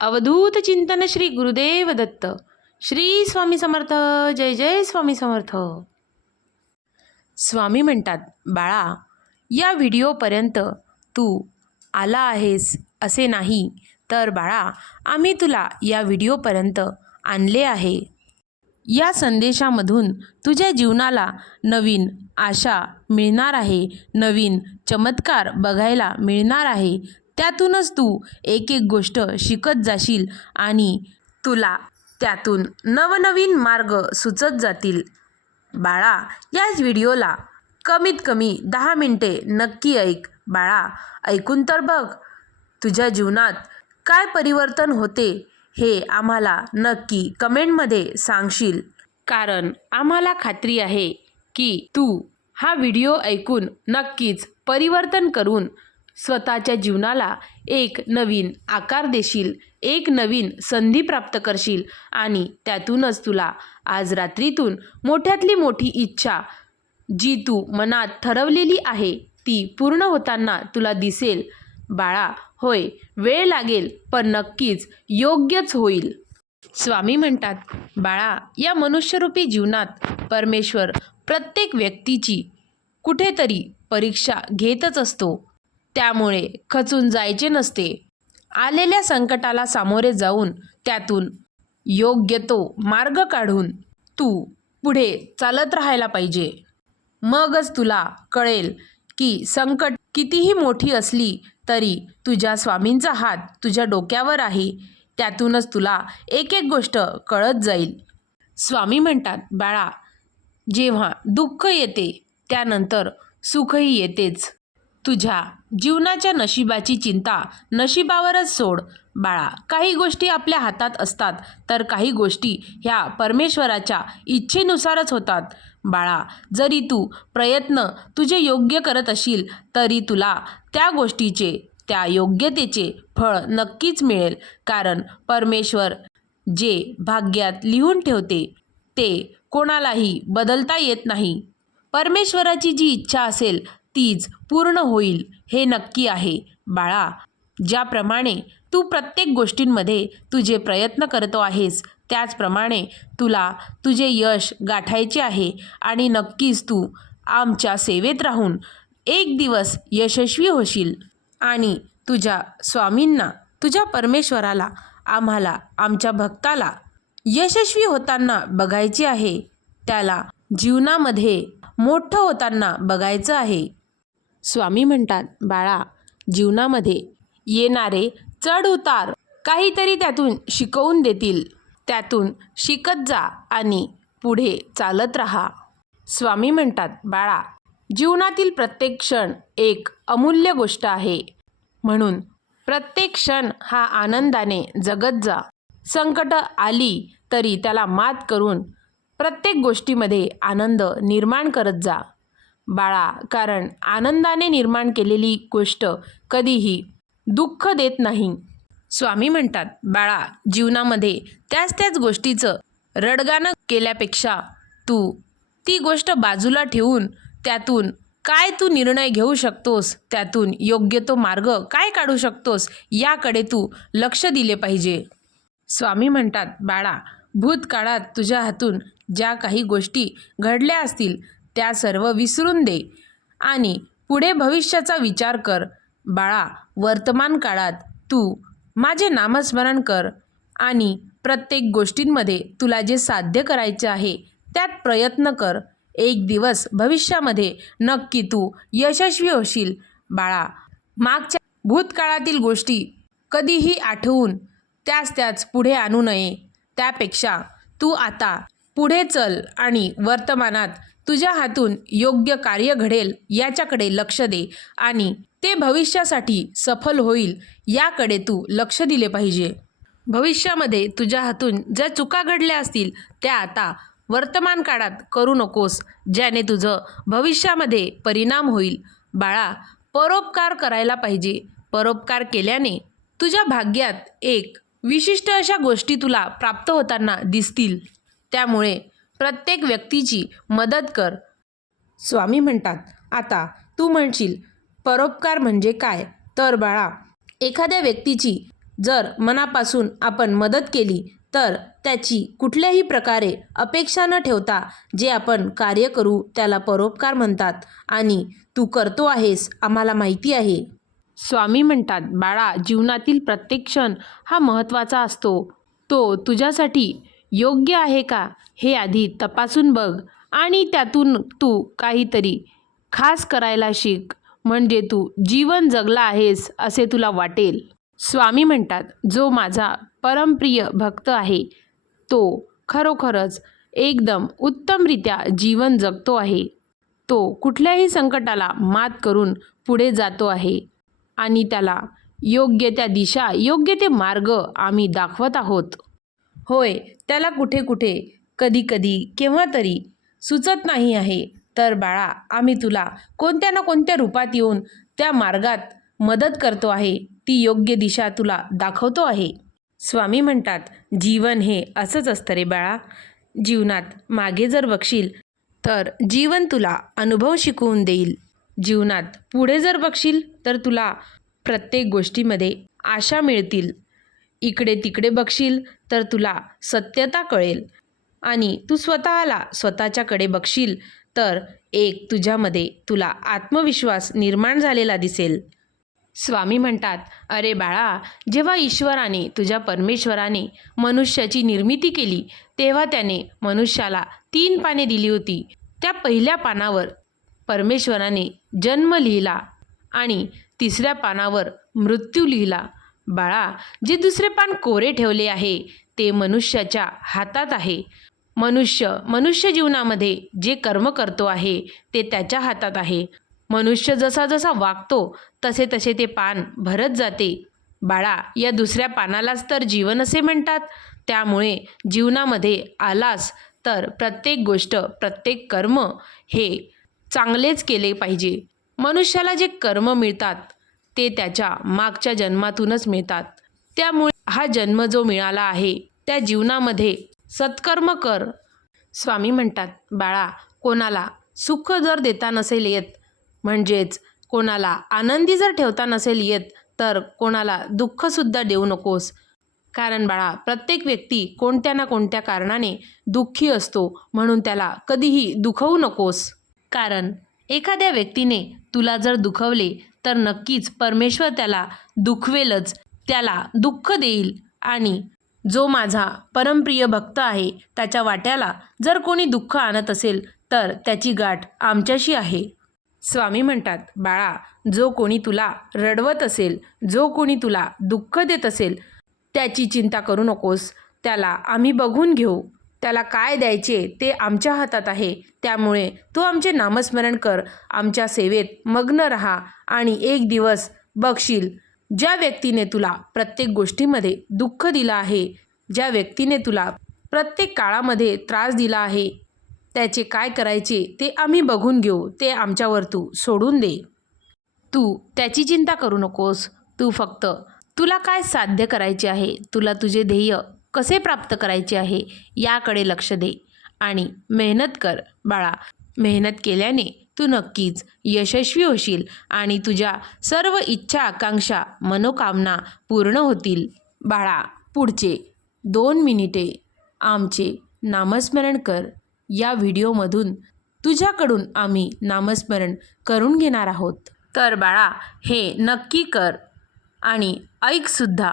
अवधूत चिंतन श्री गुरुदेव दत्त. श्री स्वामी समर्थ. जय जय स्वामी समर्थ. स्वामी म्हणतात बाळा या व्हिडिओपर्यंत तू आला आहेस असे नाही तर बाळा आम्ही तुला या व्हिडिओपर्यंत आणले आहे. या संदेशामधून तुझ्या जीवनाला नवीन आशा मिळणार आहे नवीन चमत्कार बघायला मिळणार आहे त्यातूनच तू एक एक गोष्ट शिकत जाशील आणि तुला त्यातून नवनवीन मार्ग सुचत जातील. बाळा याच व्हिडिओला कमीत कमी दहा मिनटे नक्की ऐक. बाळा ऐकून तर बघ तुझ्या जीवनात काय परिवर्तन होते हे आम्हाला नक्की कमेंटमध्ये सांगशील. कारण आम्हाला खात्री आहे की तू हा व्हिडिओ ऐकून नक्कीच परिवर्तन करून स्वतःच्या जीवनाला एक नवीन आकार देशील एक नवीन संधी प्राप्त करशील आणि त्यातूनच तुला आज रात्रीतून मोठ्यातली मोठी इच्छा जी तू मनात ठरवलेली आहे ती पूर्ण होताना तुला दिसेल. बाळा होय वेळ लागेल पण नक्कीच योग्यच होईल. स्वामी म्हणतात बाळा या मनुष्यरूपी जीवनात परमेश्वर प्रत्येक व्यक्तीची कुठेतरी परीक्षा घेतच असतो. त्यामुळे खचून जायचे नसते. आलेल्या संकटाला सामोरे जाऊन त्यातून योग्य तो मार्ग काढून तू पुढे चालत राहायला पाहिजे. मगच तुला कळेल की संकट कितीही मोठी असली तरी तुझ्या स्वामींचा हात तुझ्या डोक्यावर आहे. त्यातूनच तुला एक एक गोष्ट कळत जाईल. स्वामी म्हणतात बाळा जेव्हा दुःख येते त्यानंतर सुखही येतेच. तुझ्या जीवनाच्या नशिबाची चिंता नशिबावरच सोड. बाळा काही गोष्टी आपल्या हातात असतात तर काही गोष्टी ह्या परमेश्वराच्या इच्छेनुसारच होतात. बाळा जरी तू प्रयत्न तुझे योग्य करत असशील तरी तुला त्या गोष्टीचे त्या योग्यतेचे फळ नक्कीच मिळेल. कारण परमेश्वर जे भाग्यात लिहून ठेवते ते कोणालाही बदलता येत नाही. परमेश्वराची जी इच्छा असेल तीच पूर्ण होईल हे नक्की आहे. बाळा ज्याप्रमाणे तू प्रत्येक गोष्टींमध्ये तुझे प्रयत्न करतो आहेस त्याचप्रमाणे तुला तुझे यश गाठायचे आहे आणि नक्कीच तू आमच्या सेवेत राहून एक दिवस यशस्वी होशील आणि तुझ्या स्वामींना तुझ्या परमेश्वराला आम्हाला आमच्या भक्ताला यशस्वी होताना बघायचे आहे. त्याला जीवनामध्ये मोठं होताना बघायचं आहे. स्वामी म्हणतात बाळा जीवनामध्ये येणारे चढ उतार काहीतरी त्यातून शिकवून देतील. त्यातून शिकत जा आणि पुढे चालत राहा. स्वामी म्हणतात बाळा जीवनातील प्रत्येक क्षण एक अमूल्य गोष्ट आहे. म्हणून प्रत्येक क्षण हा आनंदाने जगत जा. संकट आली तरी त्याला मात करून प्रत्येक गोष्टीमध्ये आनंद निर्माण करत जा. बाळा कारण आनंदाने निर्माण केलेली गोष्ट कधीही दुःख देत नाही. स्वामी म्हणतात बाळा जीवनामध्ये त्याच त्याच गोष्टीचं रडगाणं केल्यापेक्षा तू ती गोष्ट बाजूला ठेवून त्यातून काय तू निर्णय घेऊ शकतोस त्यातून योग्य तो मार्ग काय काढू शकतोस याकडे तू लक्ष दिले पाहिजे. स्वामी म्हणतात बाळा भूतकाळात तुझ्या हातून ज्या काही गोष्टी घडल्या असतील त्या सर्व विसरून दे. आणि पुढे भविष्याचा विचार कर. बाळा वर्तमान काळात तू माझे नामस्मरण कर आणि प्रत्येक गोष्टींमध्ये तुला जे साध्य करायचे आहे त्यात प्रयत्न कर. एक दिवस भविष्यामध्ये नक्की तू यशस्वी होशील. बाळा मागच्या भूतकाळातील गोष्टी कधीही आठवून त्याच त्याच पुढे आणू नये. त्यापेक्षा तू आता पुढे चल आणि वर्तमानात तुझ्या हातून योग्य कार्य घडेल याच्याकडे लक्ष दे आणि ते भविष्यासाठी सफल होईल याकडे तू लक्ष दिले पाहिजे. भविष्यामध्ये तुझ्या हातून ज्या चुका घडल्या असतील त्या आता वर्तमान काळात करू नकोस ज्याने तुझं भविष्यामध्ये परिणाम होईल. बाळा परोपकार करायला पाहिजे. परोपकार केल्याने तुझ्या भाग्यात एक विशिष्ट अशा गोष्टी तुला प्राप्त होताना दिसतील. त्यामुळे प्रत्येक व्यक्तीची मदत कर. स्वामी म्हणतात आता तू म्हणशील परोपकार म्हणजे काय? तर बाळा एखाद्या व्यक्तीची जर मनापासून आपण मदत केली तर त्याची कुठल्याही प्रकारे अपेक्षा न ठेवता जे आपण कार्य करू त्याला परोपकार म्हणतात. आणि तू करतो आहेस आम्हाला माहिती आहे. स्वामी म्हणतात बाळा जीवनातील प्रत्येक क्षण हा महत्त्वाचा असतो. तो तुझ्यासाठी योग्य आहे का हे आधी तपासून बघ आणि त्यातून तू काहीतरी खास करायला शिक. म्हणजे तू जीवन जगला आहेस असे तुला वाटेल. स्वामी म्हणतात जो माझा परमप्रिय भक्त आहे तो खरोखरच एकदम उत्तमरित्या जीवन जगतो आहे. तो कुठल्याही संकटाला मात करून पुढे जातो आहे आणि त्याला योग्य त्या दिशा योग्य ते मार्ग आम्ही दाखवत आहोत. होय त्याला कुठे कुठे कधी कधी केव्हा तरी सुचत नाही आहे. तर बाळा आम्ही तुला कोणत्या ना कोणत्या रूपात येऊन त्या मार्गात मदत करतो आहे ती योग्य दिशा तुला दाखवतो आहे. स्वामी म्हणतात जीवन हे असंच असतं रे बाळा. जीवनात मागे जर बघशील तर जीवन तुला अनुभव शिकवून देईल. जीवनात पुढे जर बघशील तर तुला प्रत्येक गोष्टीमध्ये आशा मिळतील. इकडे तिकडे बघशील तर तुला सत्यता कळेल. आणि तू स्वतःला स्वतःच्याकडे बघशील तर एक तुझ्यामध्ये तुला आत्मविश्वास निर्माण झालेला दिसेल. स्वामी म्हणतात अरे बाळा जेव्हा ईश्वराने तुझ्या परमेश्वराने मनुष्याची निर्मिती केली तेव्हा त्याने मनुष्याला तीन पाने दिली होती. त्या पहिल्या पानावर परमेश्वराने जन्म लिहिला आणि तिसऱ्या पानावर मृत्यू लिहिला. बाळा जे दुसरे पान कोरे ठेवले आहे ते मनुष्याच्या हातात आहे. मनुष्य मनुष्य जीवनामध्ये जे कर्म करतो आहे ते त्याच्या हातात आहे. मनुष्य जसा जसा वागतो तसे तसे ते पान भरत जाते. बाळा या दुसऱ्या पानालाच तर जीवन असे म्हणतात. त्यामुळे जीवनामध्ये आलास तर प्रत्येक गोष्ट प्रत्येक कर्म हे चांगलेच केले पाहिजे. मनुष्याला जे कर्म मिळतात ते त्याच्या मागच्या जन्मातूनच मिळतात. त्यामुळे हा जन्म जो मिळाला आहे त्या जीवनामध्ये सत्कर्म कर. स्वामी म्हणतात बाळा कोणाला सुख जर देता नसेल येत म्हणजेच कोणाला आनंदी जर ठेवता नसेल येत तर कोणाला दुःखसुद्धा देऊ नकोस. कारण बाळा प्रत्येक व्यक्ती कोणत्या ना कोणत्या कारणाने दुःखी असतो म्हणून त्याला कधीही दुखवू नकोस. कारण एखाद्या व्यक्तीने तुला जर दुखवले तर नक्कीच परमेश्वर त्याला दुखवेलच त्याला दुःख देईल. आणि जो माझा परमप्रिय भक्त आहे त्याच्या वाट्याला जर कोणी दुःख आणत असेल तर त्याची गाठ आमच्याशी आहे. स्वामी म्हणतात बाळा जो कोणी तुला रडवत असेल जो कोणी तुला दुःख देत असेल त्याची चिंता करू नकोस. त्याला आम्ही बघून घेऊ. त्याला काय द्यायचे ते आमच्या हातात आहे. त्यामुळे तू आमचे नामस्मरण कर. आमच्या सेवेत मग्न रहा आणि एक दिवस बघशील. ज्या व्यक्तीने तुला प्रत्येक गोष्टीमध्ये दुःख दिलं आहे ज्या व्यक्तीने तुला प्रत्येक काळामध्ये त्रास दिला आहे त्याचे काय करायचे ते आम्ही बघून घेऊ. ते आमच्यावर तू सोडून दे. तू त्याची चिंता करू नकोस. तू फक्त तुला काय साध्य करायचे आहे तुला तुझे ध्येय कसे प्राप्त करायचे आहे याकडे लक्ष दे. आणि मेहनत कर बाळा. मेहनत केल्याने तू नक्कीच यशस्वी होशील आणि तुझ्या सर्व इच्छा आकांक्षा मनोकामना पूर्ण होतील. बाळा पुढचे दोन मिनिटे आमचे नामस्मरण कर. या व्हिडिओमधून तुझ्याकडून आम्ही नामस्मरण करून घेणार आहोत. तर बाळा हे नक्की कर. आणि ऐकसुद्धा.